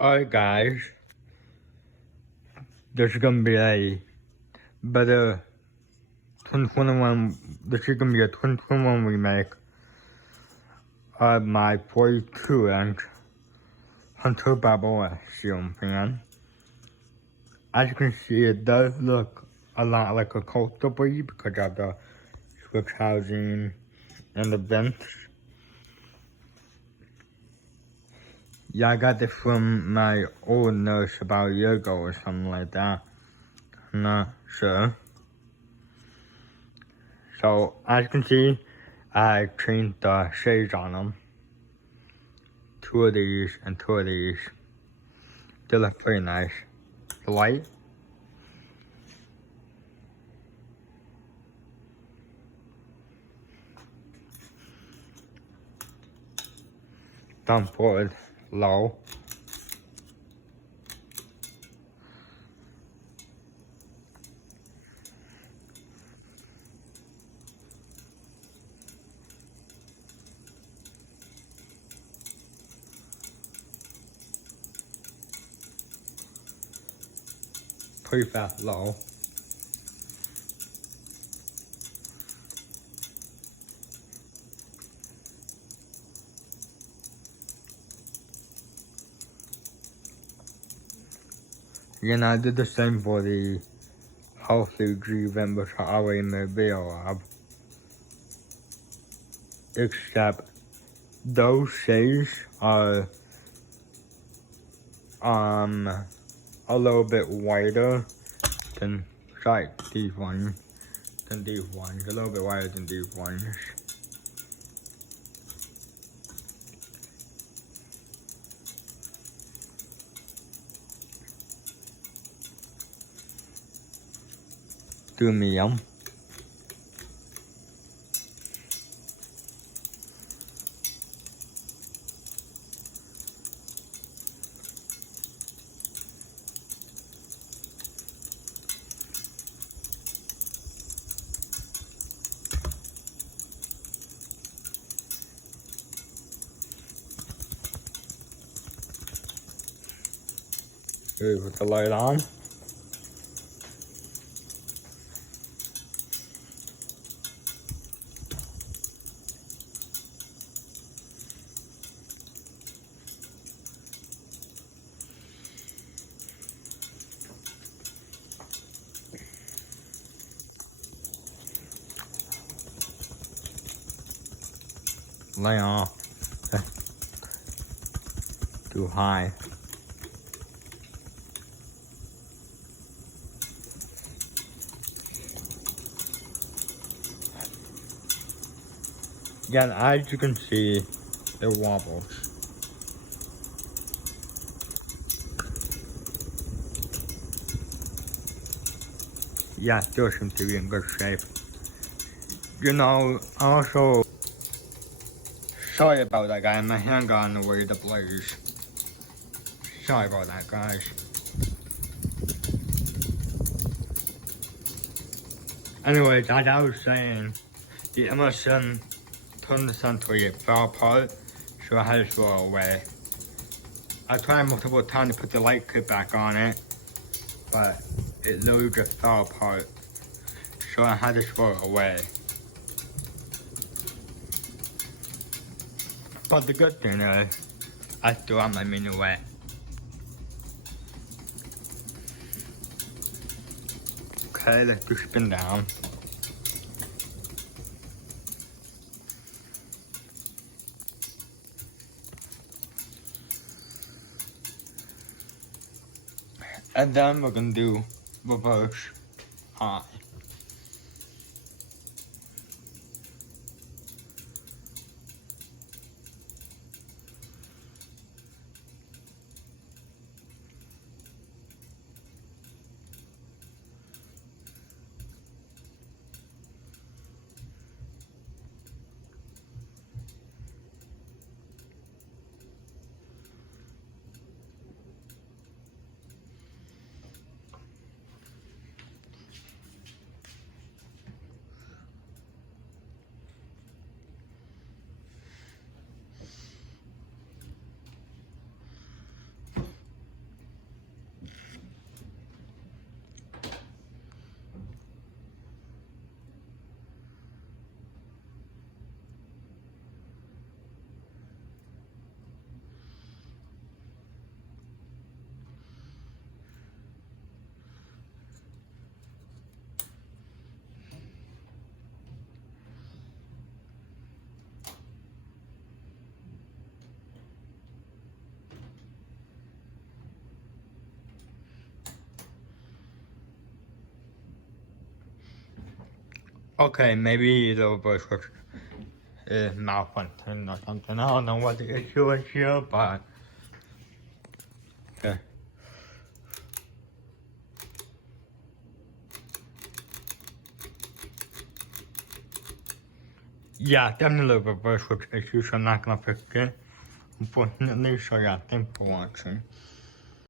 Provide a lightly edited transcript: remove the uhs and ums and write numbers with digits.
Alright guys, this is gonna be a better 2021, this is gonna be a 2021 remake of my 42-inch Hunter Balboa ceiling fan. As you can see, it does look a lot like a coaster breed because of the switch housing and the vents. Yeah, I got this from my old nurse about a year ago or something like that. I'm not sure. So, as you can see, I changed the shades on them. 2 of these and 2 of these. They look pretty nice. The light. Down forward, low. Pretty fast low. Again, I did the same for the healthy G event, which I already made a video of. Except those shades are a little bit wider than these ones. A little bit wider than these ones. Do medium. Here, put the light on. Lay off. Too high. Again, as you can see, it wobbles. Yeah, still seems to be in good shape. You know, also, sorry about that, guy. My hand got in the way of the blaze. Sorry about that, guys. Anyways, as I was saying, the Emerson turned the center, it fell apart, so I had to throw it away. I tried multiple times to put the light kit back on it, but it literally just fell apart, so I had to throw it away. But the good thing is, I still have my mini wet. Okay, let's do spin down. And then we're gonna do reverse high. Okay, maybe the voice switch is malfunctioning or something. I don't know what the issue is here, but okay. Yeah, definitely the voice switch issue, so I'm not gonna fix it, unfortunately. So yeah, thanks for watching.